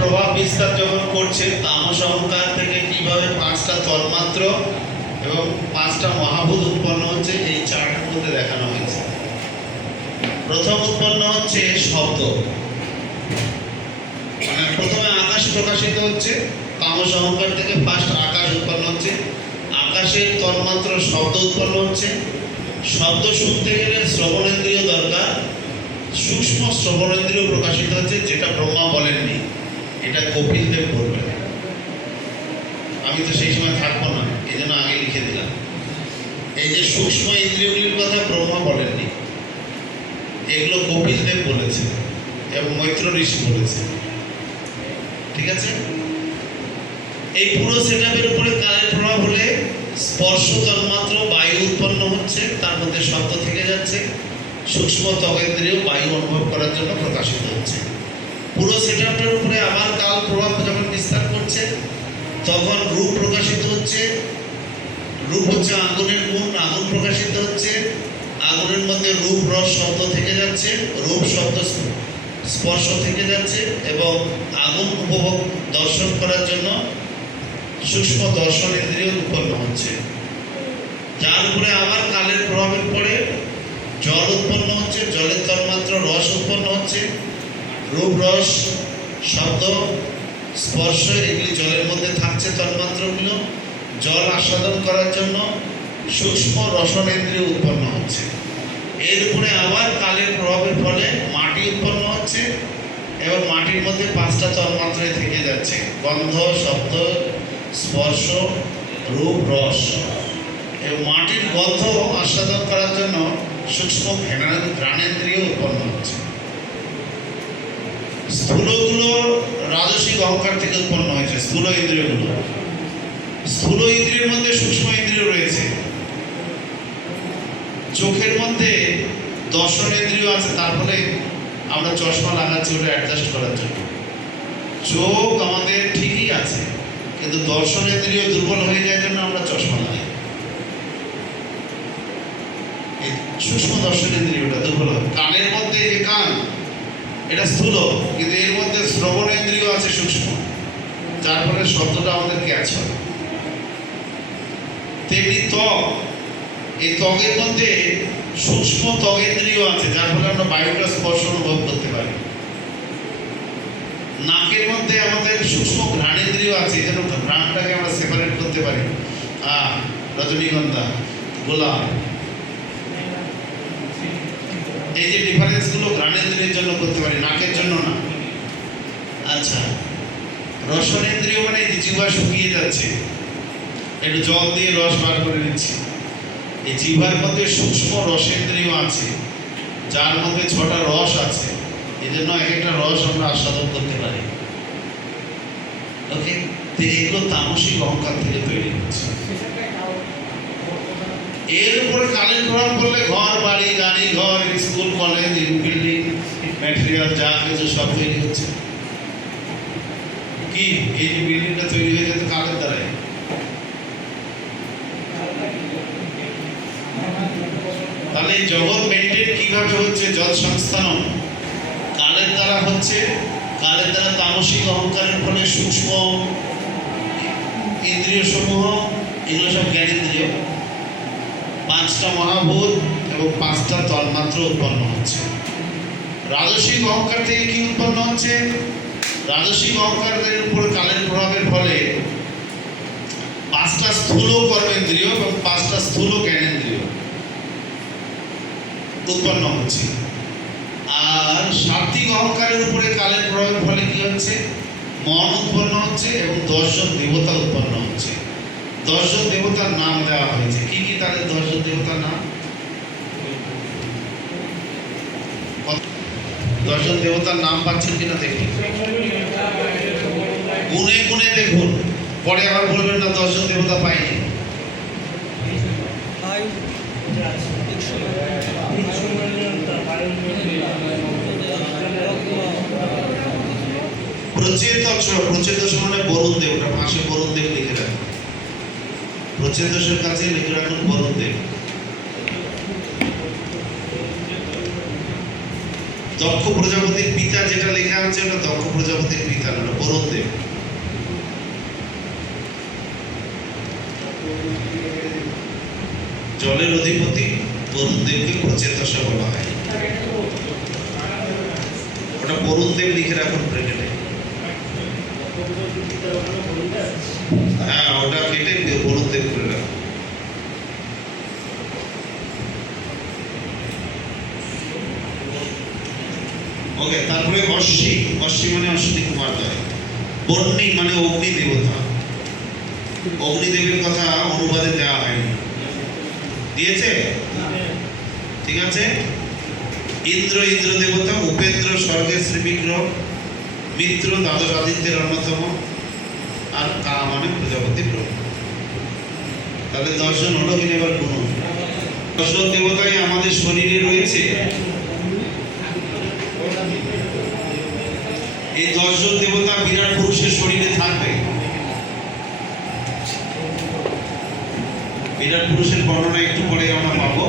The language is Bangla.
প্রভাব বিস্তার যখন করছে তামস অহংকার থেকে কিভাবে পাঁচটা তন্মাত্র এবং পাঁচটা মহাভূত উৎপন্ন হচ্ছে এই চার্টের মধ্যে দেখানো হয়েছে। প্রথম উৎপন্ন হচ্ছে শব্দ, প্রথমে আকাশ প্রকাশিত হচ্ছে। তামস অহংকার থেকে ফার্স্ট আকাশ উৎপন্ন হচ্ছে। আকাশের তন্মাত্র শব্দ উৎপন্ন হচ্ছে। শব্দ শুনতে গেলে শ্রবণেন্দ্রিয় দরকার। সূক্ষ্ম শ্রবণেন্দ্রিয় প্রকাশিত হচ্ছে, যেটা ব্রহ্মা বলেননি, এটা কপিল দেব বলবেন। আমি তো সেই সময় থাকবো না, এই জন্য আগে লিখে দিলাম। এই যে সূক্ষ্ম ইন্দ্রিয়গুলির কথা ব্রহ্মা বলেননি, এগুলো কপিল দেব বলেছে এবং মৈত্র ঋষি বলেছে। ঠিক আছে? এই পুরো সেটআপের উপরে কালের প্রভাব হলে স্পর্শ তন্মাত্র বায়ু উৎপন্ন হচ্ছে, তার মধ্যে শব্দ থেকে যাচ্ছে। সূক্ষ্ম ত্বকেন্দ্রিয় বায়ু অনুভব করার জন্য প্রকাশিত হচ্ছে। পুরো সেটআপটার উপরে আবার কাল প্রভাব যখন বিস্তার করছে, তখন রূপ প্রকাশিত হচ্ছে। রূপ হচ্ছে আগুনের গুণ, আগুন প্রকাশিত হচ্ছে। আগুনের মধ্যে রূপ রস শব্দ থেকে যাচ্ছে, রূপ শব্দ স্পর্শ থেকে যাচ্ছে এবং আগুন উপভোগ দর্শন করার জন্য সূক্ষ্ম দর্শন ইন্দ্রিয় উৎপন্ন হচ্ছে। যার উপরে আবার কালের প্রভাবের পরে জল উৎপন্ন হচ্ছে, জলের তন্মাত্র রস উৎপন্ন হচ্ছে। রূপ রস শব্দ স্পর্শ এগুলি জলের মধ্যে থাকছে তন্মাত্রগুলো। জল আস্বাদন করার জন্য সূক্ষ্ম রসনেন্দ্রিয় উৎপন্ন হচ্ছে। এর উপরে আবার কালের প্রভাবের ফলে মাটি উৎপন্ন হচ্ছে এবং মাটির মধ্যে পাঁচটা তন্মাত্রায় থেকে যাচ্ছে: গন্ধ, শব্দ, স্পর্শ, রূপ, রস। এবং মাটির গন্ধ আস্বাদন করার জন্য সূক্ষ্ম ঘ্রাণেন্দ্রিয় উৎপন্ন হচ্ছে। স্থূলগুলো রাজসিক অহংকার থেকে উৎপন্ন হয়েছে। স্থূল ইন্দ্রিয়গুলো, স্থূল ইন্দ্রিয়ের মধ্যে সূক্ষ্ম ইন্দ্রিয় রয়েছে। চোখের মধ্যে দর্শনেন্দ্রিয় আছে, তার ফলে আমরা চশমা লাগাচ্ছি ওটা অ্যাডজাস্ট করার জন্য। চোখ আমাদের ঠিকই আছে, কিন্তু দর্শনেন্দ্রিয় দুর্বল হয়ে যায় জন্য আমরা চশমা লাগাই। এই সূক্ষ্ম দর্শনেন্দ্রিয়টা দুর্বল হয়। কানের মধ্যে যে কান, এটা স্থূল, কিন্তু এর মধ্যে শ্রবণেন্দ্রিয় আছে সূক্ষ্ম, যার ফলে শব্দটা আমাদের ক্যাচ হয়। তেমনি ত্বক, এই ত্বকের মধ্যে সূক্ষ্ম ত্বকেন্দ্রিয় আছে, যার ফলে আমরা বায়ুটা স্পর্শ অনুভব করতে পারি। নাকের মধ্যে আমাদের সূক্ষ্ম ঘ্রাণেন্দ্রিয় আছে, যেন ঘ্রাণটাকে আমরা সেপারেট করতে পারি। রজনীগন্ধা, গোলাপ, এই যে ডিফারেন্সগুলো ঘ্রাণেন্দ্রিয়ের জন্য করতে পারি, নাকের জন্য না। আচ্ছা, রসনেন্দ্রিয় মানে জিহ্বা শুকিয়ে যাচ্ছে, একটু জল দিয়ে রস বার করে নিচ্ছি। এই জিহ্বার মধ্যে সূক্ষ্ম রসেন্দ্রিয় আছে, যার মধ্যে 6টা রস আছে। এই জন্য এক একটা রস আমরা আস্বাদন করতে পারি। ওকে, তো এগুলো তামসিক অহংকার থেকে তৈরি হচ্ছে। এর উপরে কালের প্রভাব পড়লে ঘর বাড়ি, গাড়ি ঘর, স্কুল কলেজ, বিল্ডিং, ম্যাটেরিয়াল যা কিছু সব তৈরি হচ্ছে। কি এই যে বিল্ডিংটা তৈরি হয়ে যেত কালের দ্বারাই। তাহলে জগৎ মেনটেন কিভাবে হচ্ছে? যৎ সংস্থান কালের দ্বারা হচ্ছে। কালের দ্বারা তামসিক অহংকারের ফলে সূক্ষ্ম ইন্দ্রিয় সমূহ, এগুলো সব জ্ঞানেন্দ্রিয়, 5টা মহাভূত এবং 5টা তন্মাত্র উৎপন্ন হচ্ছে। রাজসিক অহংকার থেকে কি উৎপন্ন হচ্ছে? রাজসিক অহংকারের উপর কালের প্রভাবের ফলে 5টা স্থূল কর্মেন্দ্রিয় এবং 5টা স্থূল জ্ঞানেন্দ্রিয় উৎপন্ন হচ্ছে। আর সাত্ত্বিক অহংকারের উপরে কালের প্রভাবের ফলে কি হচ্ছে? মন উৎপন্ন হচ্ছে এবং 10 জন দেবতা উৎপন্ন হচ্ছে। 10 জন দেবতার নাম দেওয়া হয়েছে। কি কি তাদের 10 জন দেবতার নাম? 10 জন দেবতার নাম পাচ্ছেন কিনা দেখুন, গুনে গুনে দেখুন, পরে আবার বলবেন না 10 জন দেবতা পাইনি। প্রচেতস মানে বরুণ দেব, ওটা পাশে বরুণ দেব লিখে রাখুন। প্রচেতসের কাছে লিখে রাখুন বরুণ দেব। দক্ষ প্রজাপতির পিতা যেটা লেখা আছে ওটা দক্ষ প্রজাপতির পিতা না, বরুণ জলের অধিপতি বরুণ দেবকে প্রচেতসা বলা হয়। ওটা বরুণ দেব লিখে রাখুন ব্রেকেটে। হ্যাঁ, ওটা কেটে বরুণ দেব করে রাখুন। ওকে, তারপরে অশ্বী। অশ্বী মানে অশ্বতী কুমার দয়। বন্যী মানে অগ্নি দেবতা। অগ্নিদেবের কথা অনুবাদে দেওয়া হয়নি, দিয়েছে? ঠিক আছে। ইন্দ্র, ইন্দ্র দেবতা। উপেন্দ্র, স্বর্গের শ্রীবিগ্রহ। মিত্র, দ্বাদশ আদিত্যের অন্যতম। আর কা মানে প্রজাপতি ব্রহ্ম। তাহলে 10 জন হলো কিনা? এবার গুনুন। 10 জন দেবতাই আমাদের শরীরে রয়েছে। এই 10 জন দেবতা বিরাট পুরুষের শরীরে থাকবে। বিরাট পুরুষের বর্ণনা একটু পরে আমরা পাবো।